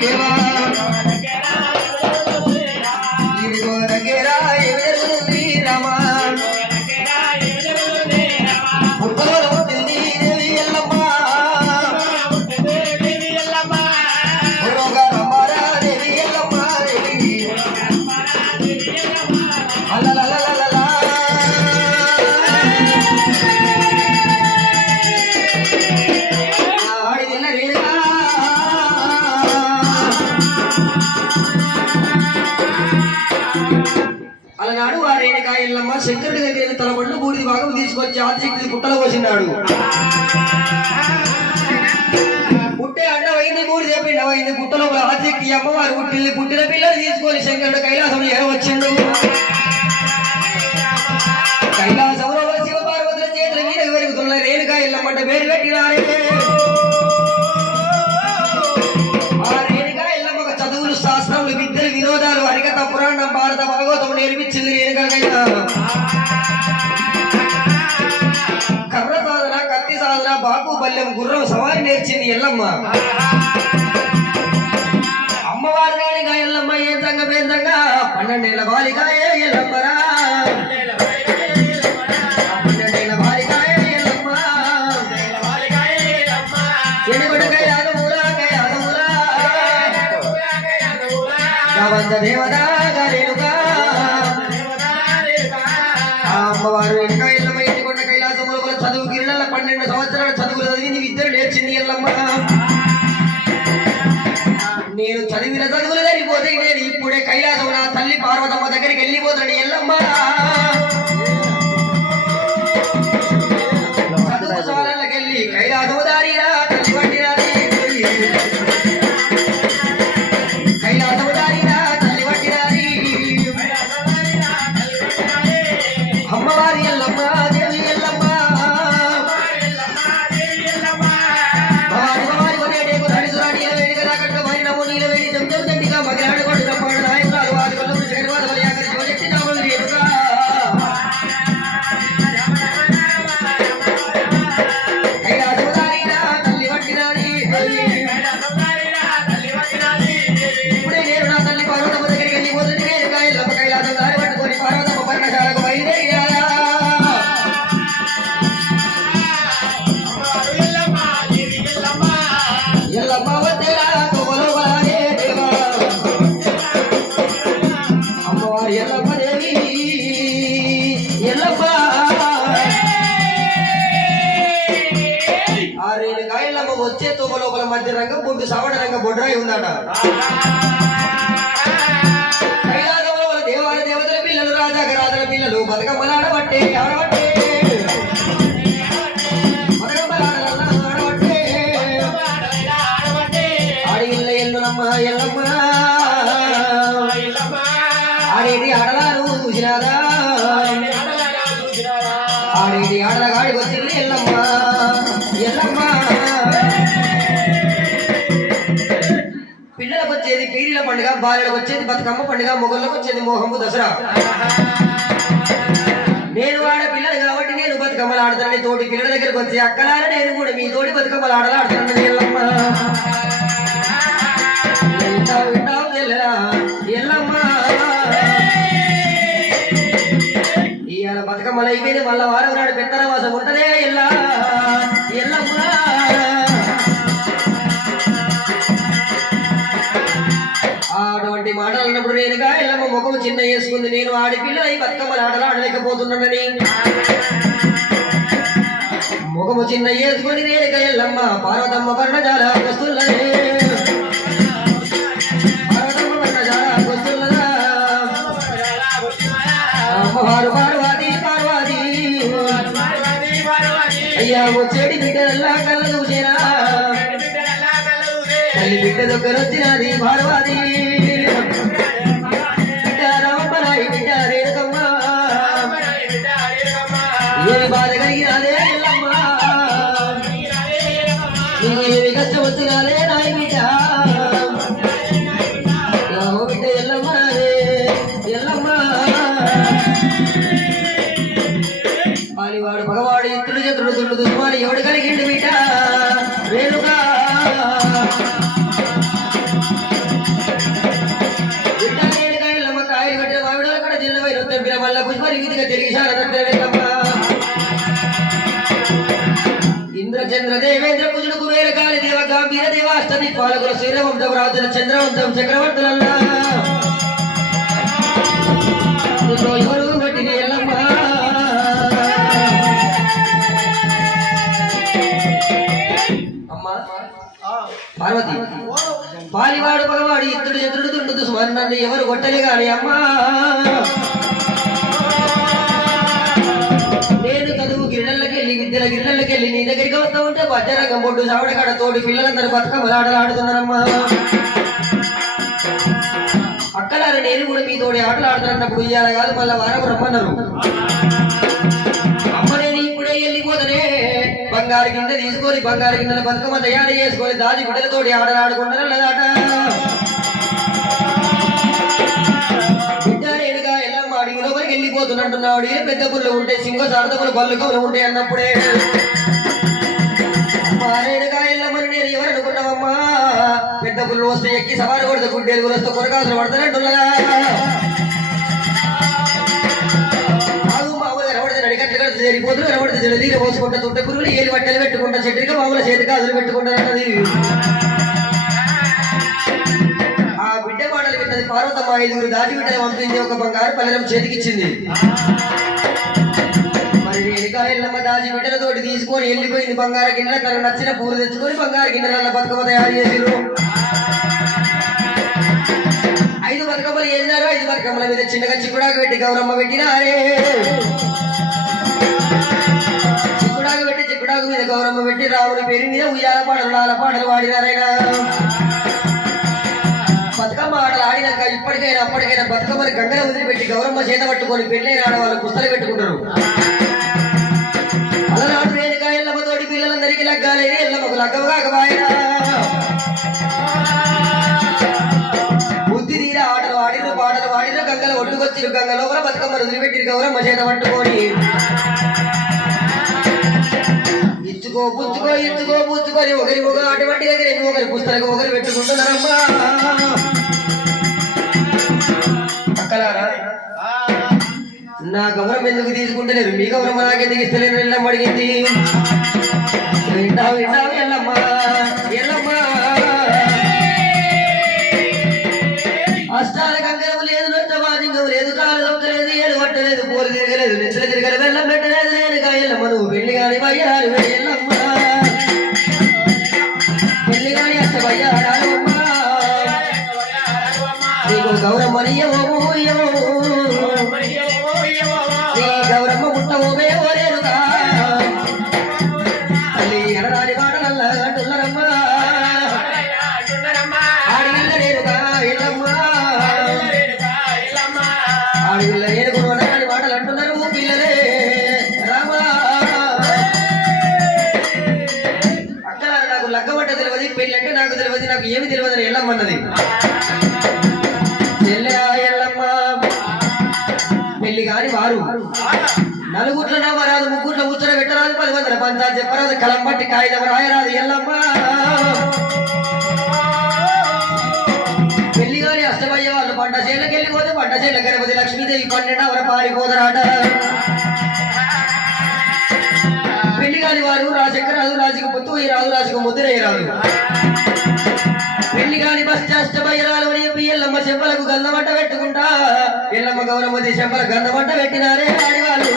ದೇವಾ ఎల్లమ్మ దగ్గర తల బూడిది భాగం తీసుకొచ్చి ఆదిశక్తి పుట్టలో పోసినాడు. పుట్టే అండమైంది బూడిదే పిండమైంది పుట్టలో ఆదిశక్తి అమ్మవారు పుట్టింది పుట్టిన పిల్లలు తీసుకొని శంకరుడు కైలాసం వచ్చిండు కైలాసంలో శివపార్వతుల చేతుల మీద వెలుగుతున్న రేణుకా ఎల్లమ్మంట పేరు పెట్టినారే. బల్లెం గుర్రం సవారి నేర్చింది ఎల్లమ్మ. అమ్మవారి రేణుకా ఎల్లమ్మ ఏ సంగ పేదంగా పన్నెండేళ్ళ బాలికాయే ఎల్లమ్మరా పన్నెండేళ్ళ ఆడి ఎల్లునమ్మ ఎల్లమ్మ. ఆడేది ఆడలారు చూసినారా? ఆడేటి ఆడలగాడి వచ్చింది ఎల్లమ్మ ఎల్లమ్మ. పిల్లలకు వచ్చేది పీరిల పండుగ బాలలకు వచ్చేది బతుకమ్మ పండుగ మొగళ్ళకు వచ్చేది మోహము దసరా. నేను ఆడ పిల్లలు కాబట్టి నేను బతుకమ్మలు ఆడతానని తోటి పిల్లల దగ్గరకు వచ్చి అక్కలారా నేను కూడా మీ తోటి బతుకమ్మలు ఆడాలి ఆడుతాను చిన్న వేసుకుంది నేను ఆడిపిల్ల ఈ బతుకమ్మలు ఆటలు ఆడలేకపోతున్నానని. ముఖము చిన్న వేసుకొని నేను ఎల్లమ్మ పార్వతమ్మ పర్ణజాల వస్తున్నది. పార్వతమ్మ పర్ణజాల వస్తున్నదా? అమ్మవారు పార్వతి పార్వతి. అయ్యా వచ్చేటి బిడ్డలల్లా కళ్ళ చూసేనా తల్లి బిడ్డ దగ్గర వచ్చినది పార్వతి. రాజుల చంద్రవంశం చక్రవర్తులల్లా. పార్వతి పాలివాడు పగవాడు ఇతడు ఎదురుడు తుండుదు సుమారు ఎవరు కొట్టలే గాని అమ్మా. వెళ్ళి నీ దగ్గరికి వస్తా ఉంటే బజ్జరంగం బొడ్డు చావడకాడ తోటి పిల్లలందరూ బతుకమ్మలు ఆటలాడుతున్నారమ్మా. అక్కలారు నేను కూడా మీ తోడి ఆటలు ఆడుతున్నప్పుడు ఇయ్యాల కాదు మళ్ళా వారం రమ్మన్నారు అమ్మ నేను ఇప్పుడే వెళ్ళిపోతనే. బంగారు కింద తీసుకొని బంగారు కింద బతుకమ్మ తయారు చేసుకొని దాది బిడ్డలతోటి ఆటలు ఆడుకుంటారు లేదాట లోపలికి ఏ పెద్ద గుళ్ళు ఉంటే సింగ సారదములు బల్లుకములు ఉంటాయి అన్నప్పుడే. మారేడుగా ఎల్లమ్మని నేను ఎవరు అనుకున్నావమ్మా పెద్ద గుళ్ళు వస్తే ఎక్కి సవారు కొడితే గుడ్డేలు వస్తే కొరకాసులు పడతానంటున్నదా ఆగు మామూలుగా జలదీర పోసుకుంటా తుంట పురుగులు ఏలి బట్టలు పెట్టుకుంటా చెట్టుగా మామూలు చేతి కాజులు పెట్టుకుంటారు అన్నది. పార్వతమ్మ ఐదుగురు దాటి బిడ్డలు పంపింది ఒక బంగారు పల్లెం చేతికిచ్చింది. మరి రేణుకా ఎల్లమ్మ దాచి తీసుకొని వెళ్ళిపోయింది బంగారు గిన్నెల తనకు నచ్చిన పూలు తెచ్చుకొని బంగారు గిన్నెల బతుకమ్మ తయారు చేసిరు ఐదు బతుకమ్మలు వెళ్ళారు ఐదు బతుకమ్మల మీద చిన్నగా చిక్కుడాకు పెట్టి గౌరమ్మ పెట్టినారే చిక్కుడాకు పెట్టి చిక్కుడాకు మీద గౌరమ్మ పెట్టి రాముని పేరు మీద ఉయ్యాల పాటలు లాల పాటలు వాడినారైనా ఆడినాక అప్పటికైనా బతుకమ్మని గంగలో వదిలిపెట్టి గౌరమ్మ చేత పట్టుకొని పెళ్ళైన ఆడవాళ్ళు పుస్తలు పెట్టుకుంటారు. అలనాడు వేనుక ఎల్లమ్మతోటి పిల్లలందరికీ లగ్గాలేని ఎల్లమ్మకు లగ్గము కాకపాయనా బుద్ధి తీర ఆటలు ఆడిరు పాటలు ఆడిరు గంగలో ఒడ్డుకొచ్చిరు గంగ లోపల బతుకమ్మ వదిలిపెట్టిరు గౌరమ్మ చేత పట్టుకొని. ఇచ్చుకో పుచ్చుకో ఇచ్చుకో పుచ్చుకొని ఒకరి ఒకరు అటువంటి దగ్గర ఒకరి పుస్తకం ఒకరు పెట్టుకుంటున్నారమ్మా. నా గౌరవం ఎందుకు తీసుకుంటలేరు మీ గౌరవం నాకెందుకు ఇస్తలేరు వెళ్ళమ్మ అడిగింది. విన్నావు విన్నావు వెళ్ళమ్మా. కాగితం రాయరాదు ఎల్లమ్మ. పెళ్ళి గారి అష్టమయ్య వాళ్ళు పంట చేళ్ళకి వెళ్ళిపోతే పంట చేళ్ళ గణపతి లక్ష్మీదేవి పన్నెండు అవర పారిపోదరాట. పెళ్ళి కాని వారు రాజెక్కరాదు రాజుకు పొత్తు ఈ రాజు రాజుకు ముద్దురయ్య రాదు పెళ్ళి కాని బస్ ఎల్లమ్మ చెంపలకు గంధమంట పెట్టుకుంటా. ఎల్లమ్మ గౌరమ్మది చెంపల గంధమంట పెట్టినారే ఆడివాళ్ళు.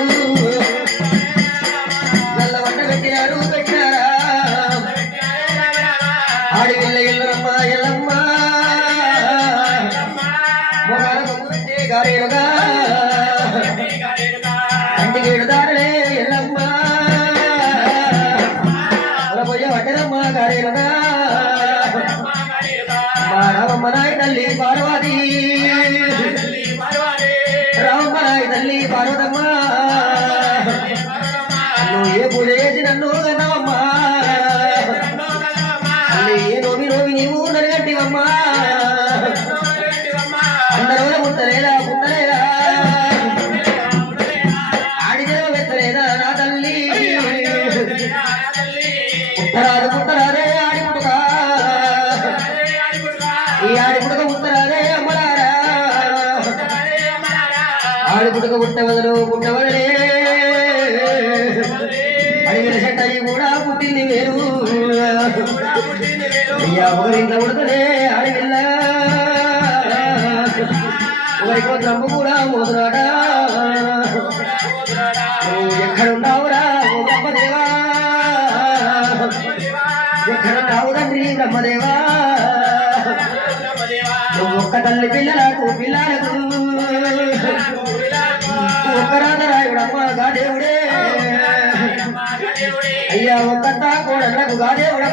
ఆడి పుట్టుక పుట్టవదరు పుట్టవదలే అడిగిన చెట్టయి కూడా పుట్టింది వేరు. అయ్యా ఒకరింట్లో ఉడతనే అడవిల్ల. ఒకరికి రమ్ము కూడా మోదురాడా ఎక్కడున్నావురా ఓ బ్రహ్మదేవా? రావు తండ్రి బ్రహ్మదేవా? నువ్వు ఒక్క తల్లి పిల్లలకు. పిల్లలకు ఒక్క రాధరాయుడమ్మ గాదేవుడే. అయ్యా ఒక్క కోడళ్ళకు గాదేవుడమ్మ ఒక్క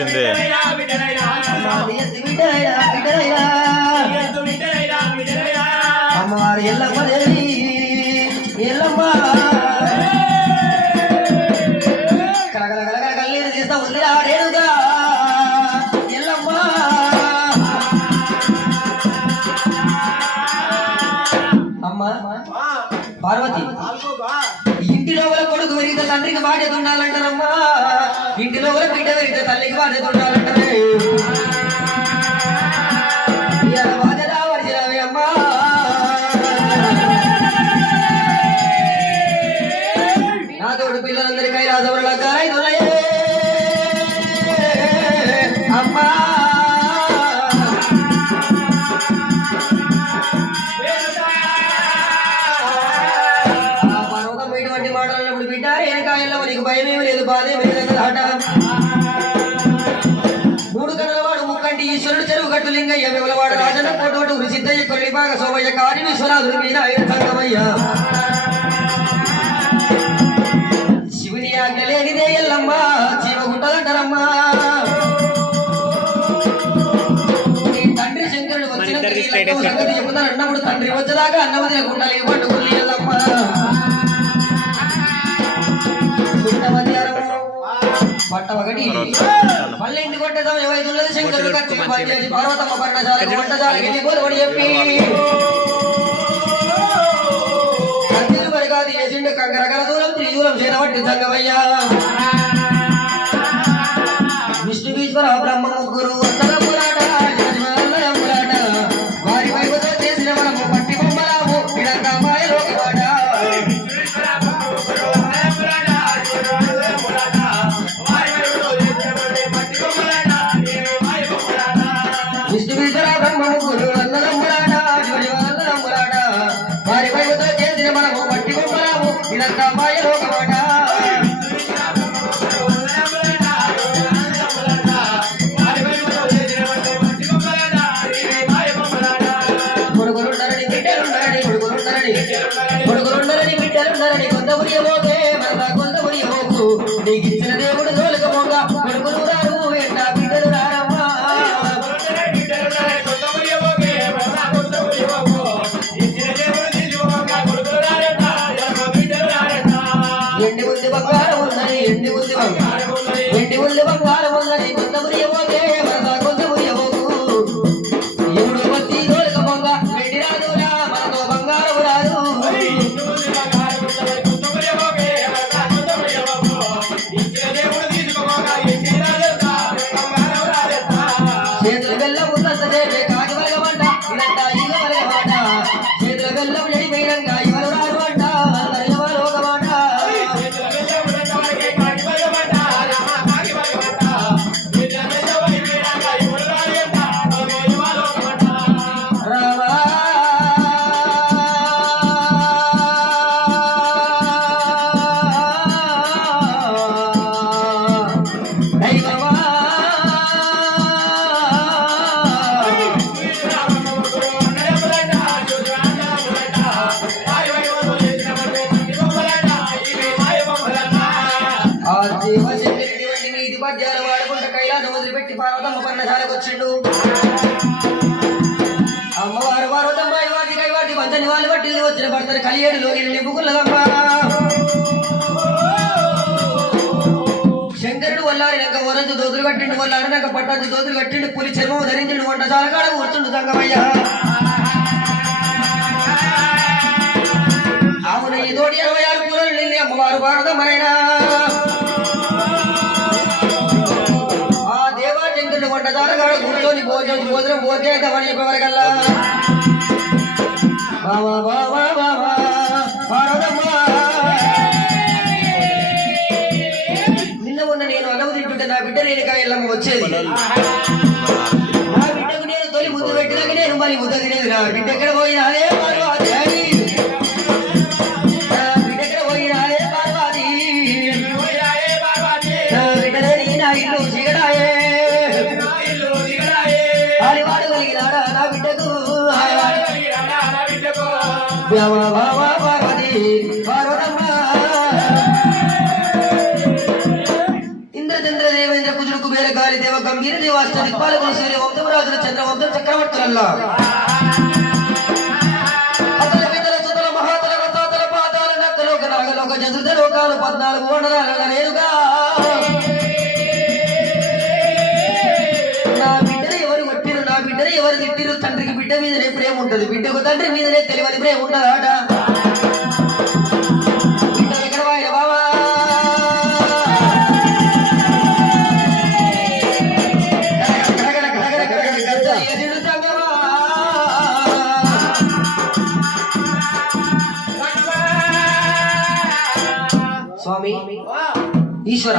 వచ్చింది అమ్మవారి ఎల్లమ్మ దేవి ఎల్లమ్మ. కలగల కలగల కన్నీరు తీస్తా ఉంది ఆడేడుగా ఎల్లమ్మ. అమ్మ పార్వతి ఇంటిలో వాళ్ళ కొడుకు పెరిగితే తండ్రికి బాధ్యత ఉండాలంటారమ్మా. ఇంటిలో కూడా బిడ్డ పెరిగితే తల్లికి బాధ్యత ఉండాలంటారు ఇటువంటి మాటలన్నప్పుడు బిడ్డ ఏనకాయల్లో నీకు భయమేమి లేదు బాధేమి లేదు ఆట. మూడు కనుల వాడు ముక్కంటి ఈశ్వరుడు చెరువు గట్టు లింగయ్య వివలవాడు రాజన్న కోటోడు ఉరి సిద్ధయ్య కొల్లి బాగ సోమయ్య కాని విశ్వనాథుడి మీద ఆయన సంగమయ్య. శివుని ఆజ్ఞ లేనిదే ఎల్లమ్మ జీవ గుంటదంటారమ్మా. తండ్రి శంకరుడు వచ్చిన చెబుతాను అన్నప్పుడు తండ్రి వచ్చేదాకా అన్నమది గుండలి పట్టుకుని ఎల్లమ్మ పట్ట ఒకటి. పల్లెంటి కొట్టే సమయం ఏమైతున్నది శంకరుడు ఖర్చు పనిచేసి పర్వతమ్మ పర్ణశాల పోలవడి చెప్పి. కత్తిలు మరిగాది చేసిండు కంకరకల దూరం చేతబట్టి సంగమయ్యా. విష్ణు ఈశ్వర బ్రహ్మ ముగ్గురు బొమ్మలాము ఇదంతా వల్లారినాక దోతులు కట్టిండు పులి చర్మం ధరించిండు వంట చాలకాడ కూర్చుండు సంగమయ్య ఆవున ఈ తోటి ఇరవై ఆరు పూరలు నిల్లి అమ్మవారు భారతమైనా ఆ దేవాశంకరుడు వంట చాలకాడ కూర్చొని భోజనం భోజనం భోజేద్దామని చెప్పేవరకల్లా బావా బావా బావా కాయలమ్మ వచ్చేది. బిడ్డకు నేను తొలి ముద్దు పెట్టినాక నేను మళ్ళీ ముద్ద తినేది నా బిడ్డ ఎక్కడ పోయినా గంభీర దేవాష్ట దిక్పాలకులు సూర్య వంశవరాజుల చంద్ర వంశ చక్రవర్తులల్లా. అతల పితల సుతల చతుర్థ లోకాలు పద్నాలుగు వండరాల రేరుగా నా బిడ్డను ఎవరు కొట్టిరు? నా బిడ్డను ఎవరు తిట్టిరు? తండ్రికి బిడ్డ మీదనే ప్రేమ ఉంటది. బిడ్డకు తండ్రి మీదనే తెలియని ప్రేమ ఉంటదాట ఈశ్వర.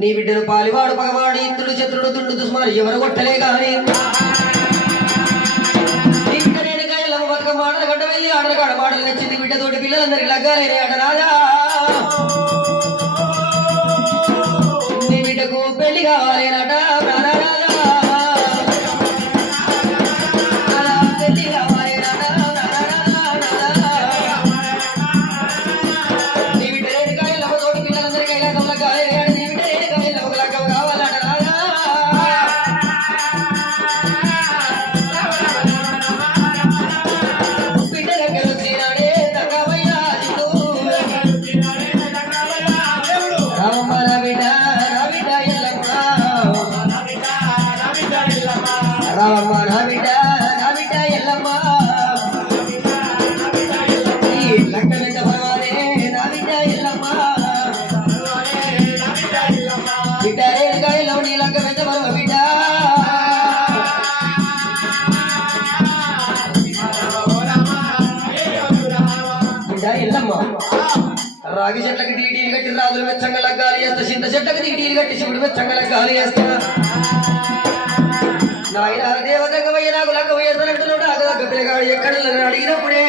నీ బిడ్డను పాలివాడు పగవాడు ఇంద్రుడు చతురుడు తుండు దుస్మారు ఎవరు కొట్టలే కానీ నీ మాటలు గడ్డ వెళ్ళి ఆటలు కాడ మాటలు నచ్చింది బిడ్డతోటి పిల్లలందరికి లగ్గాలేనే ఆట రాజా రామమ్మ నా బిడ్డ, నా బిడ్డ ఎల్లమ్మ. ఈ లక్క బిడ్డ నా బిడ్డ ఎల్లమ్మ. బిడ్డ రేణుకా ఎల్లమ్మ, నీ లక్క బిడ్డ పర్వ బిడ్డ. బిడ్డ ఎల్లమ్మ రాగి చెట్లకి టీటీలు కట్టి రాజులు మెచ్చంగా లగ్గాలి వేస్తా చింత చెట్లకి టీటీలు కట్టి శివుడు మెచ్చంగా లగ్గాలి వేస్తా నాయన దేవతంగా పోయి నాకు లగ్గ వేస్తానంటున్నాడు అగదగ్గ పిల్లగాడు ఎక్కడ అడిగినప్పుడే